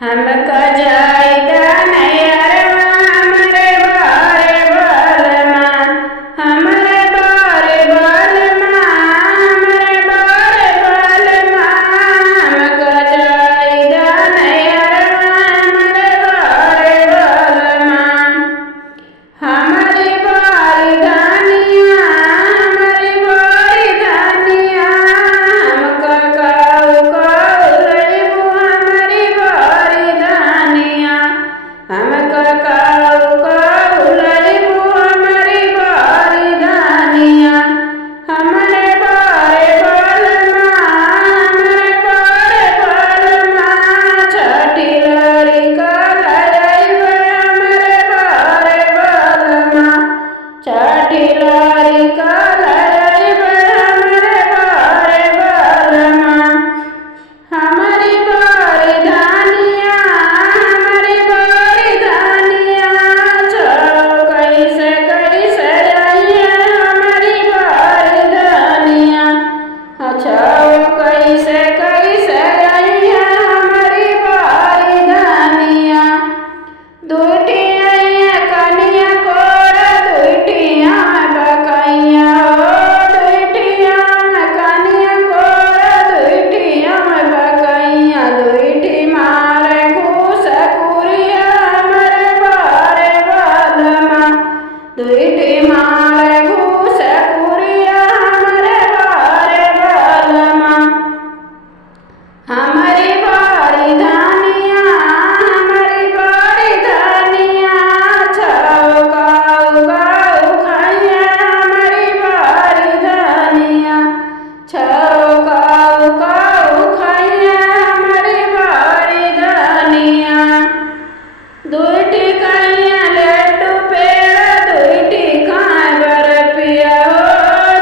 हमका जायदा नैयरवा हमरे बारे बालमा, हमरे बारे बालमा, हमरे बारे बालमा। हमका जायदा नैयरवा हमरे बारे बालमा, हमारी बारी धानिया, हमारी बारी धानिया। हमका काऊ काऊ लईबू हमारी बारी धानिया, हमका काऊ काऊ लईबू हमारी बारी धानिया। हमरे बारे बालमा, हमरे बारे बालमा, छठी लड़का लईबे हमरे बारे बालमा, छठी लड़का लईबे हमरे बारे बालमा। हमारी बारी धानिया, हमारी बारी धानिया, छौ कैसे कैसे आइए हमारी बारी धानिया, छौ कैसे कैसे आइए हमारी बारी धानिया। दुईटी आइए कनिया कोरा, दुईटी आम बकैया हो, दुईटी आम कनिया कोरा, दुईटी आम बकैया। दुईटी मारे घूस कुरिया हमरे बारे बालमा, दुईटी मारे घूस कुरिया हमरे बारे बालमा। हमारी बारी धानिया, हमारी बारी धानिया, छौ काऊ काऊ खैया हमारी बारी धानिया, छौ काऊ काऊ खैया हमारी बारी धानिया। दुईटी खैया लड्डू पेड़ा, दुईटी खाए बर्फिया हो,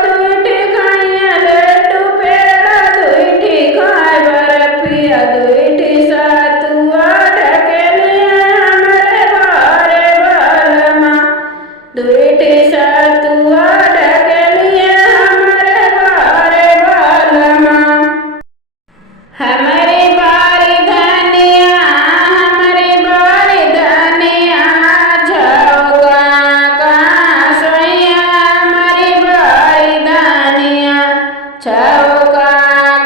दुईटी खैया लड्डू पेड़ा, दुईटी खाए बर्फिया। दुईटी सतुआ ढकेलिया हमरे बारे बालमा, दुईटी सतुआ ढकेलिया हमरे बारे बालमा। हमारी बारी धनिया, हमारी बारी धनिया, झौका कहाँ सोइया हमारी बारी धनिया, झौका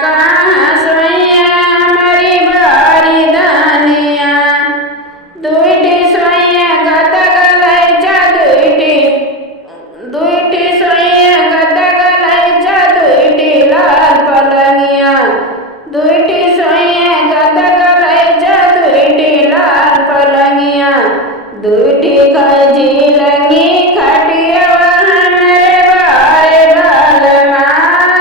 कहाँ सोइया हमारी बारी धनिया। दुईटी सोइया गदग लैचा, दुईटी सोइया गदग लैचा, दुईटी लाल पलंगिया, दुईटी सोइया गदग लैचा, दुईटी लाल पलंगिया। दुईटी खजीलंगी खटियावा हमरे बारे बालमा,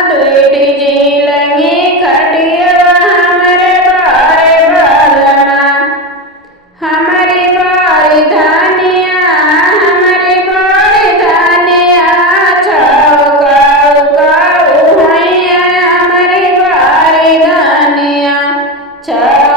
दुईटी जीलंगी खटियावा हमरे बारे बालमा। हमारी बारी धानिया, हमारी बारी धानिया, छौ काऊ काऊ हैया हमारी बारी धानिया, छौ